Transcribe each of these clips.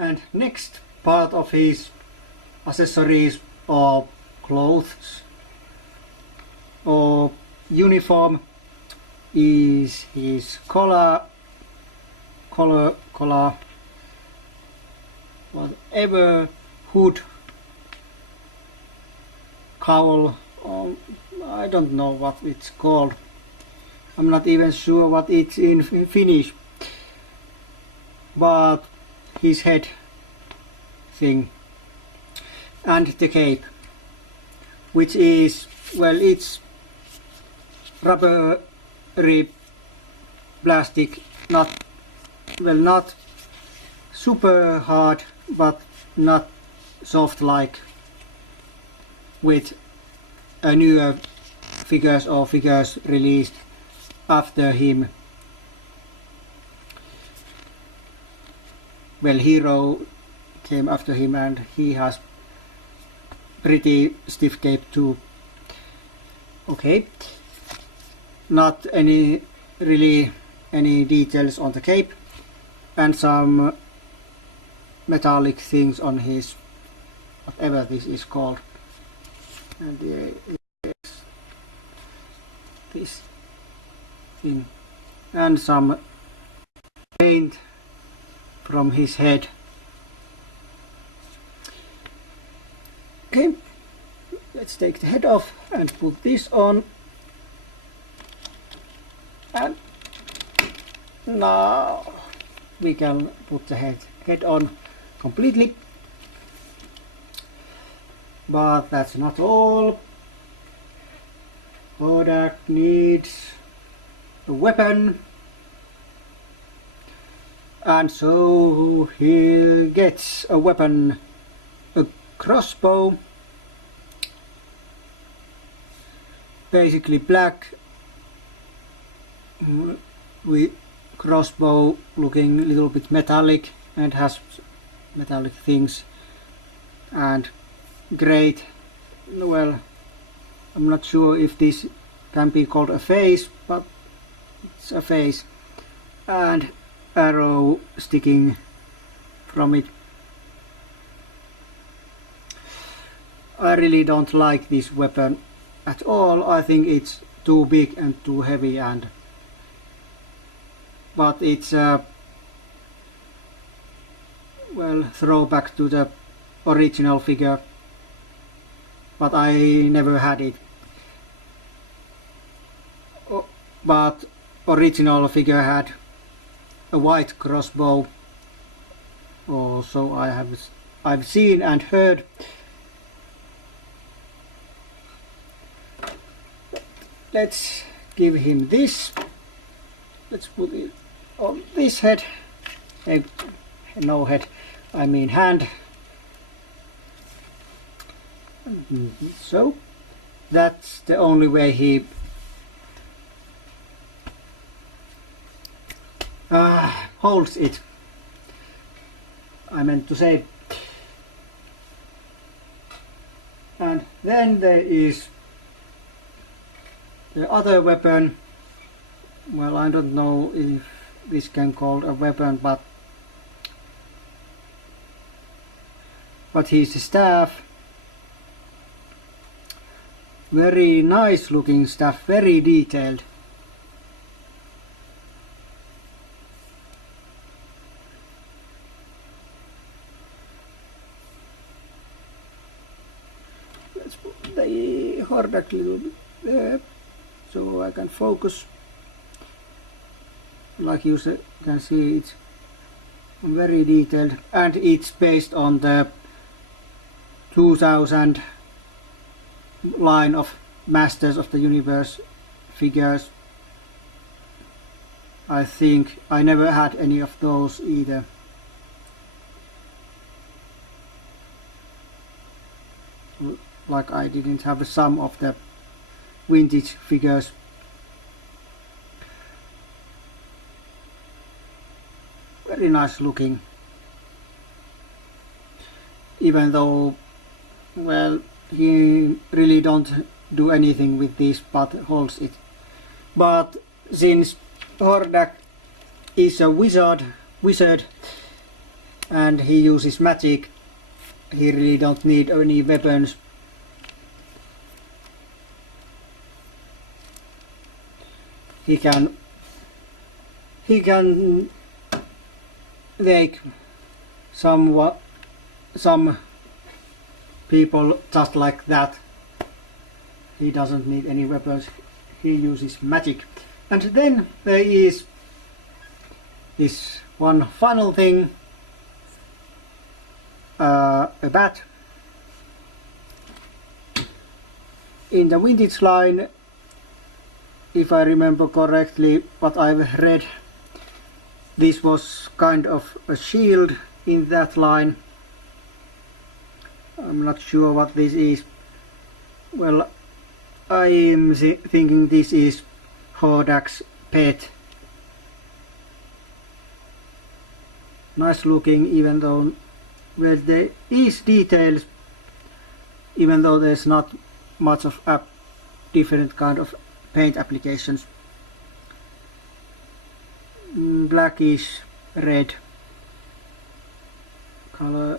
And next part of his accessories or clothes or uniform is his collar, whatever, hood, cowl, or I don't know what it's called. I'm not even sure what it's in Finnish, but his head thing, and the cape, which is, well, it's rubbery plastic, not super hard, but not soft like with newer figures or figures released after him. Well, Hero came after him and he has pretty stiff cape too. Okay, not really any details on the cape, and some metallic things on his, whatever this is called, and this thing, and some paint from his head. Okay, let's take the head off and put this on, and now we can put the head on completely. But that's not all. Hordak needs a weapon, and so he gets a weapon, a crossbow, basically black with crossbow looking a little bit metallic and has metallic things, and great, well, I'm not sure if this can be called a face, but it's a face, and arrow sticking from it. I really don't like this weapon at all. I think it's too big and too heavy, and but it's a, well, throwback to the original figure, but I never had it. But original figure had a white crossbow, or so I've seen and heard. Let's give him this. Let's put it on this head. No head, I mean hand. So that's the only way he holds it. I meant to say. And then there is the other weapon. Well, I don't know if this can call a weapon, but his staff, very nice looking stuff, very detailed. Let's put the Hordak a little bit there so I can focus. Like you can see, it's very detailed, and it's based on the 2000 line of Masters of the Universe figures. I think I never had any of those either. Like I didn't have some of the vintage figures. Very nice looking, even though, well, he really don't do anything with this, but holds it. But since Hordak is a wizard, and he uses magic. He really don't need any weapons. He can take some people just like that. He doesn't need any weapons. He uses magic. And then there is this one final thing, a bat. In the vintage line, if I remember correctly what I've read, this was kind of a shield in that line. I'm not sure what this is. Well, I'm thinking this is Hordak's pet. Nice looking, even though well, there is details, even though there's not much of a different kind of paint applications. Blackish red color.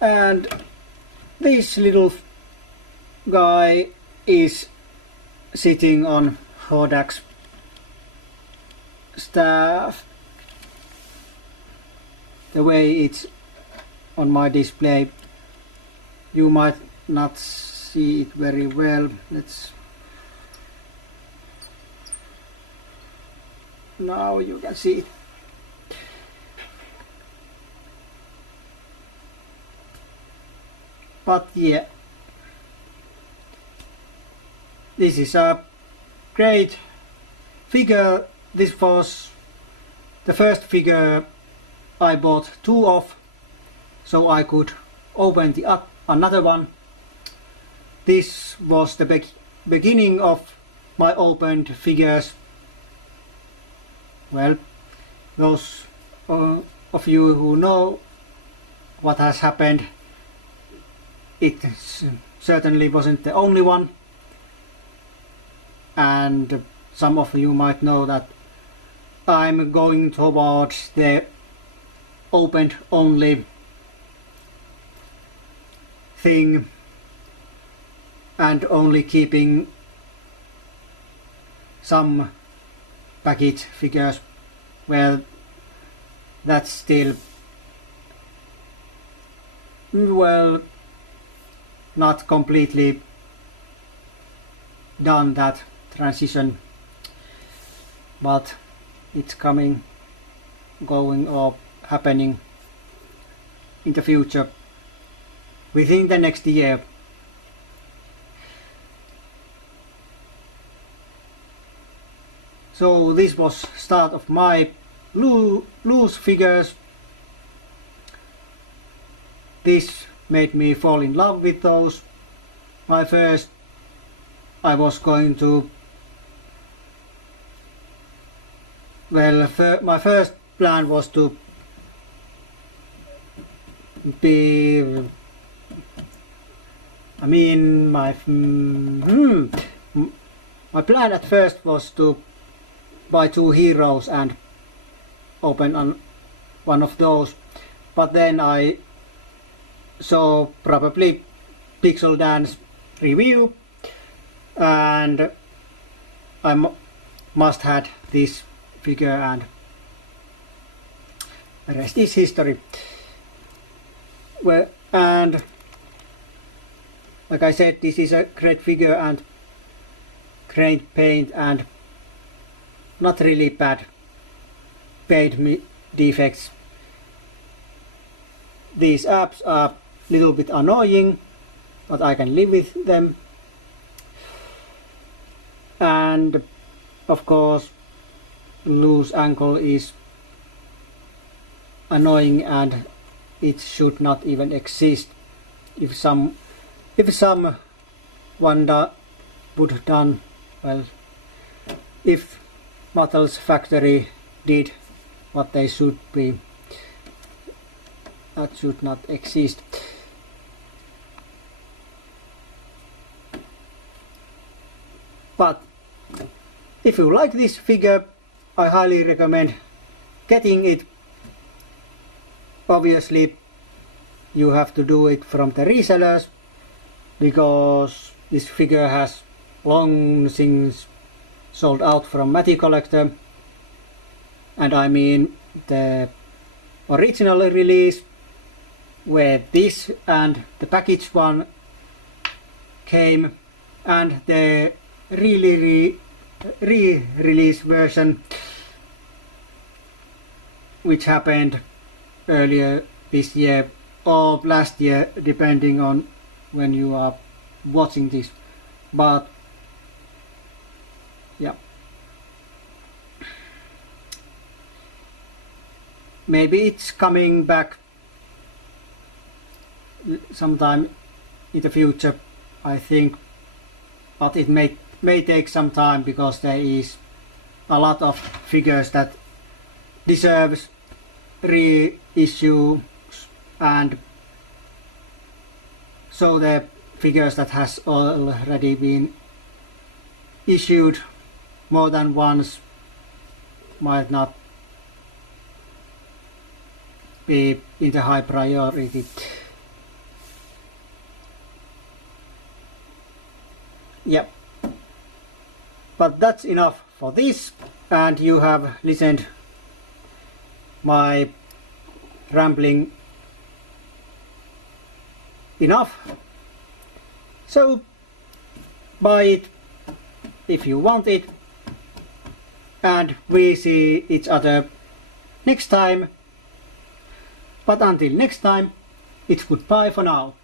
And this little guy is sitting on Hordak's staff. The way it's on my display, you might not see it very well. Now you can see it. But yeah, this is a great figure. This was the first figure I bought two of, so I could open another one. This was the beginning of my opened figures. Well, those of you who know what has happened, it certainly wasn't the only one, and some of you might know that I'm going towards the opened only thing and only keeping some package figures. Well, that's still, well, not completely done, that transition, but it's coming, going, or happening in the future within the next year. So this was start of my loose figures. This made me fall in love with those. My first plan was to be, my plan at first was to buy two heroes and open on one of those, but then I saw probably Pixel Dance review and I must had this figure, and the rest is history. Well, and like I said, this is a great figure and great paint and not really bad paint defects. These apps are a little bit annoying, but I can live with them. And of course, loose ankle is annoying and it should not even exist. If someone would done, well, if Mattel's factory did what they should be, that should not exist. But if you like this figure, I highly recommend getting it. Obviously you have to do it from the resellers, because this figure has long since sold out from Matty Collector, and I mean the original release where this and the packaged one came, and the re-release version which happened earlier this year or last year, depending on when you are watching this. But yeah, maybe it's coming back sometime in the future, I think, but it may take some time, because there is a lot of figures that deserves reissue, and so the figures that has already been issued more than once might not be in the high priority. Yep. But that's enough for this, and you have listened my rambling enough. So buy it if you want it, and we see each other next time. But until next time, it's goodbye for now.